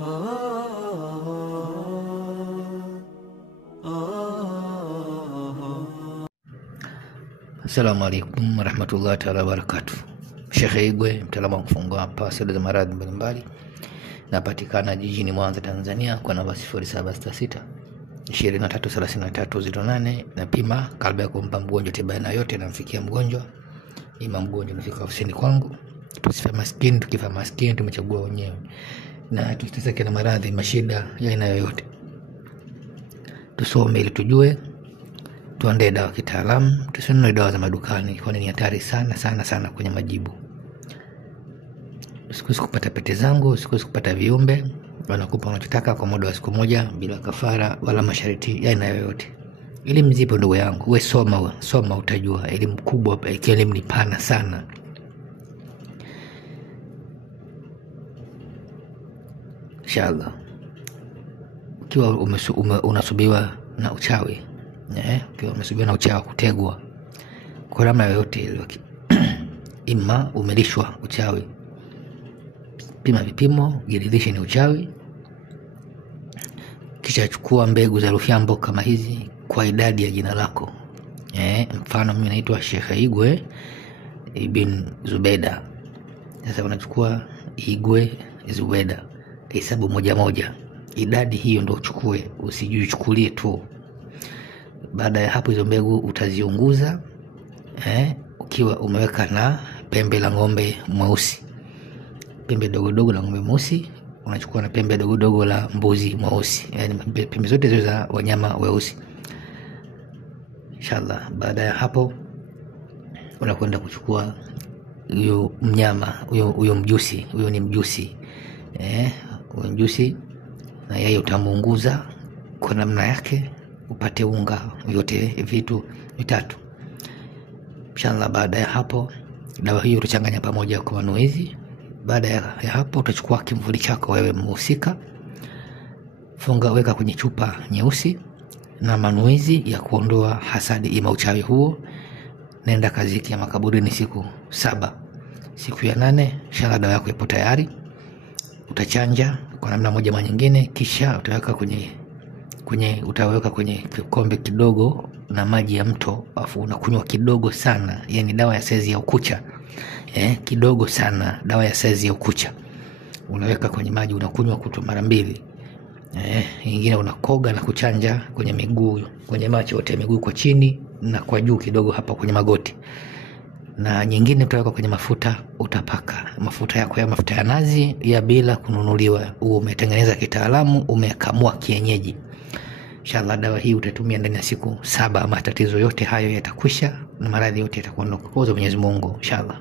Assalamu alaikum warahmatullahi ta'ala wabarakatuh. Sheikh Igwe, mtaalamu wa kufungua paseli za maradhi mbalimbali. Napatikana jijini Mwanza, Tanzania kwa namba 0766 233308. Napima kabla ya kumpa mgonjwa tiba na yote namfikia mgonjwa. Ima mgonjwa anafika ofisini kwangu. Tusifa maskini, tukifa maskini tumechagua wenyewe. Na tusiteseke na maradhi, mashida ya aina yoyote. Tusome ili tujue. Tuandae dawa kitaalamu, tusinunue dawa za madukani kwani ni hatari sana kwenye majibu. Usikose kupata pete zangu, usikose kupata viumbe, wanakupa unachotaka kwa muda wa siku moja bila kafara wala masharti ya aina yoyote. Elimu zipo ndugu yangu, wewe soma utajua. Elimu kubwa, elimu ni pana sana. Inshallah. Ukiwa unasubiwa na uchawi, ukiwa umesubiriwa na uchawi kutegwa kwa namna yoyote ile, ima umelishwa uchawi, pima vipimo, jiridhishe ni uchawi. Kisha chukua mbegu za rufyambo kama hizi kwa idadi ya jina lako. Mfano mimi naitwa Sheikh Igwe ibn Zubeda. Sasa unachukua Igwe Zubeda, hesabu moja. Idadi hiyo ndio uchukue, usijichukulie tu. Baada ya hapo hizo mbegu utaziunguza, ukiwa umeweka na pembe la ng'ombe mweusi, pembe dogo la ng'ombe mweusi, unachukua na pembe dogo la mbuzi mweusi, yani pembe zote hizo za wanyama weusi. Inshallah, baada ya hapo unakwenda kuchukua huyo mnyama, huyo mjusi, huyo ni mjusi, huyo mjusi, na yeye utamuunguza kwa namna yake upate unga, yote vitu vitatu. Inshallah, baada ya hapo dawa hiyo utachanganya pamoja kwa manuizi. Baada ya hapo utachukua kimvuli chako wewe mhusika, funga, weka kwenye chupa nyeusi na manuizi ya kuondoa hasadi ima uchawi huo. Nenda kaziki ya makaburini siku 7. Siku ya 8 inshallah dawa yako ipo tayari. Utachanja kwa namna moja ama nyingine, kisha utaweka kwenye kikombe kidogo na maji ya mto, afu unakunywa kidogo sana. Yani dawa ya saizi ya ukucha, kidogo sana, dawa ya saizi ya ukucha. Unaweka kwenye maji, unakunywa kutu mara 2. Nyingine unakoga na kuchanja kwenye miguu, kwenye macho yote, miguu kwa chini na kwa juu kidogo hapa kwenye magoti. Na nyingine utaweka kwenye mafuta, utapaka mafuta yako ya mafuta ya nazi ya bila kununuliwa, umetengeneza kitaalamu, umekamua kienyeji. Inshallah dawa hii utatumia ndani ya siku 7, matatizo yote hayo yatakwisha na maradhi yote yatakuondoka kwa Mwenyezi Mungu inshallah.